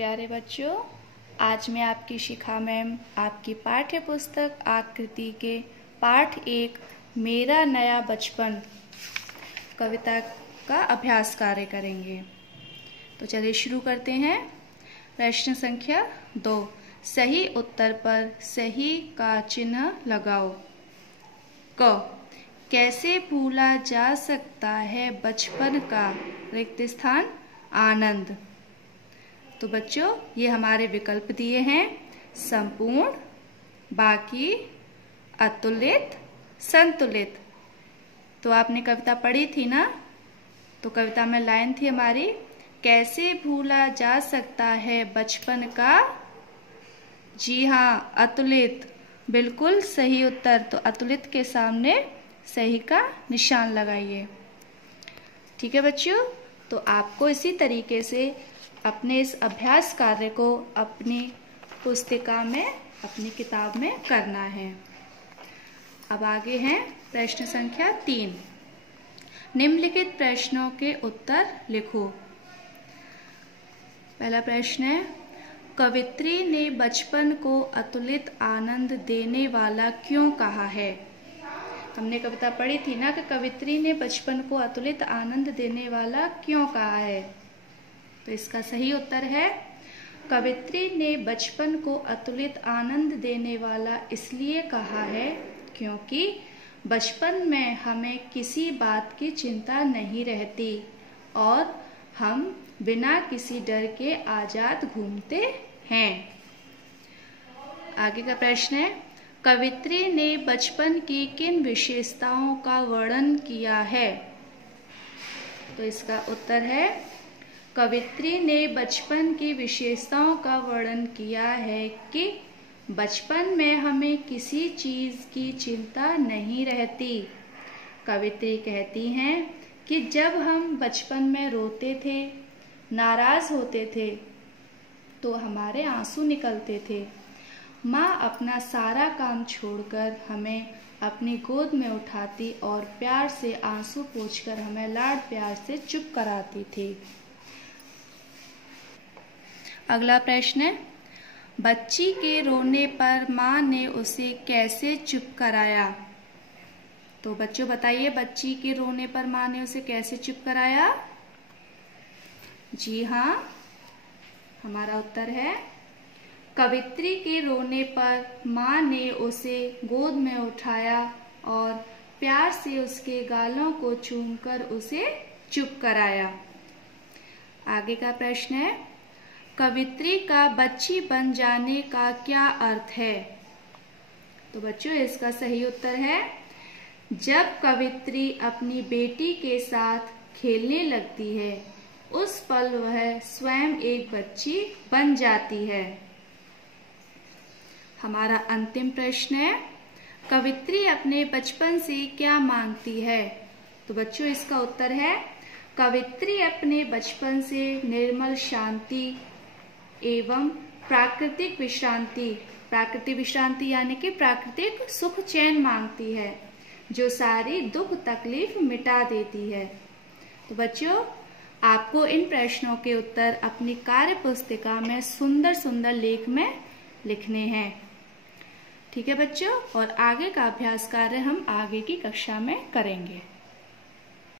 प्यारे बच्चों, आज मैं आपकी शिखा मैम आपकी पाठ्य पुस्तक आकृति के पाठ 1 मेरा नया बचपन कविता का अभ्यास कार्य करेंगे। तो चलिए शुरू करते हैं। प्रश्न संख्या 2, सही उत्तर पर सही का चिन्ह लगाओ। क, कैसे भूला जा सकता है बचपन का रिक्त स्थान आनंद। तो बच्चों ये हमारे विकल्प दिए हैं, संपूर्ण, बाकी, अतुलित, संतुलित। तो आपने कविता पढ़ी थी ना, तो कविता में लाइन थी हमारी, कैसे भूला जा सकता है बचपन का, जी हाँ अतुलित, बिल्कुल सही उत्तर। तो अतुलित के सामने सही का निशान लगाइए। ठीक है बच्चों, तो आपको इसी तरीके से अपने इस अभ्यास कार्य को अपनी पुस्तिका में, अपनी किताब में करना है। अब आगे हैं प्रश्न संख्या 3, निम्नलिखित प्रश्नों के उत्तर लिखो। पहला प्रश्न है, कवित्री ने बचपन को अतुलित आनंद देने वाला क्यों कहा है। हमने कविता पढ़ी थी ना कि कवित्री ने बचपन को अतुलित आनंद देने वाला क्यों कहा है। तो इसका सही उत्तर है, कवित्री ने बचपन को अतुलित आनंद देने वाला इसलिए कहा है क्योंकि बचपन में हमें किसी बात की चिंता नहीं रहती और हम बिना किसी डर के आजाद घूमते हैं। आगे का प्रश्न है, कवित्री ने बचपन की किन विशेषताओं का वर्णन किया है। तो इसका उत्तर है, कवित्री ने बचपन की विशेषताओं का वर्णन किया है कि बचपन में हमें किसी चीज की चिंता नहीं रहती। कवित्री कहती हैं कि जब हम बचपन में रोते थे, नाराज होते थे, तो हमारे आंसू निकलते थे। माँ अपना सारा काम छोड़कर हमें अपनी गोद में उठाती और प्यार से आंसू पोंछकर हमें लाड प्यार से चुप कराती थी। अगला प्रश्न है, बच्ची के रोने पर माँ ने उसे कैसे चुप कराया। तो बच्चों बताइए, बच्ची के रोने पर माँ ने उसे कैसे चुप कराया। जी हाँ, हमारा उत्तर है, कवित्री के रोने पर माँ ने उसे गोद में उठाया और प्यार से उसके गालों को चूमकर उसे चुप कराया। आगे का प्रश्न है, कवित्री का बच्ची बन जाने का क्या अर्थ है। तो बच्चों इसका सही उत्तर है, जब कवित्री अपनी बेटी के साथ खेलने लगती है, उस पल वह स्वयं एक बच्ची बन जाती है। हमारा अंतिम प्रश्न है, कवित्री अपने बचपन से क्या मांगती है। तो बच्चों इसका उत्तर है, कवित्री अपने बचपन से निर्मल शांति एवं प्राकृतिक विश्रांति यानी कि प्राकृतिक सुख चैन मांगती है, जो सारी दुख तकलीफ मिटा देती है। तो बच्चों आपको इन प्रश्नों के उत्तर अपनी कार्य पुस्तिका में सुंदर सुंदर लेख में लिखने हैं। ठीक है बच्चों, और आगे का अभ्यास कार्य हम आगे की कक्षा में करेंगे।